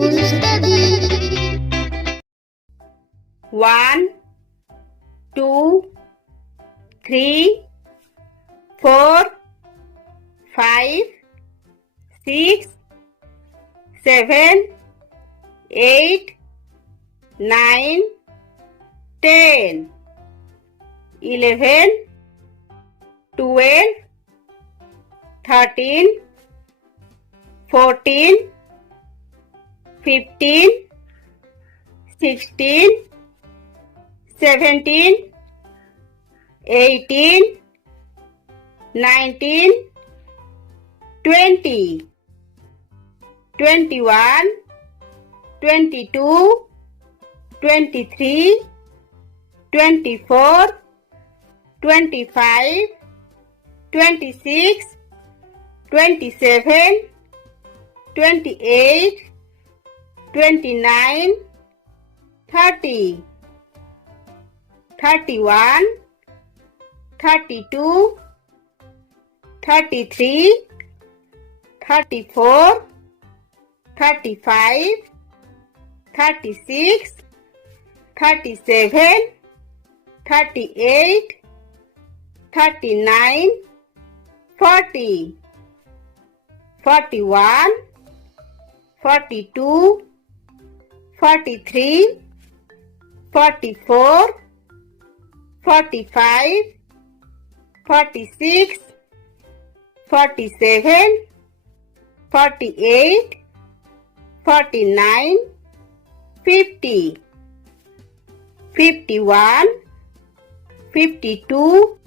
to study. 1, 2, 3, 4, 5, 6, 7, 8, 9, 10, 11, 12, 13, 14, 15, 16, 17, 18, 19, 20, 21, 22, 23, 24, 25, 26, 27, 28, 29, 30, 31, 32, 33, 34, 35, 36, 37, 38, 39, 40, 41, 42, 43, 44, 45, 46, 47, 48, 49, 50, 51, 52,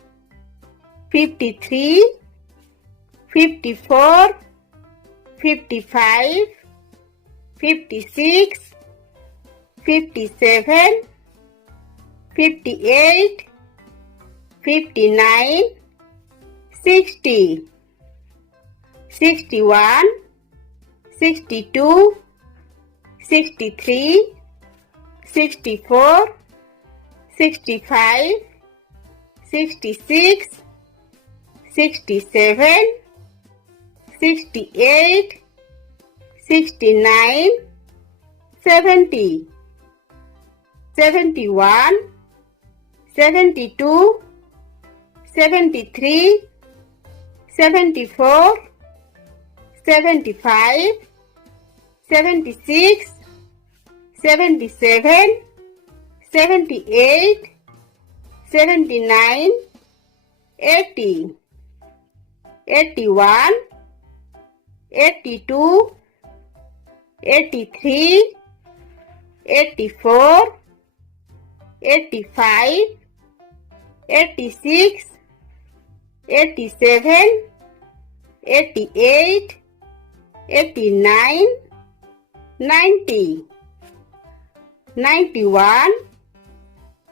53, 54, 55, 56, 57, 58, 59, 60, 61, 62, 63, 64, 65, 66, 67, 68, 69, 70, 71, 72, 73, 74, 75, 76, 77, 78, 79, 80, 81, 82, 83, 84, 85, 86, 87, 88, 89, 90, 91,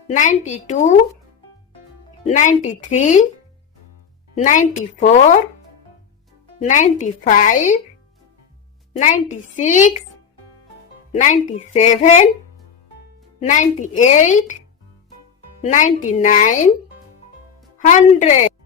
92, 93, 94, 95, 96, 97, 98, 99, 100.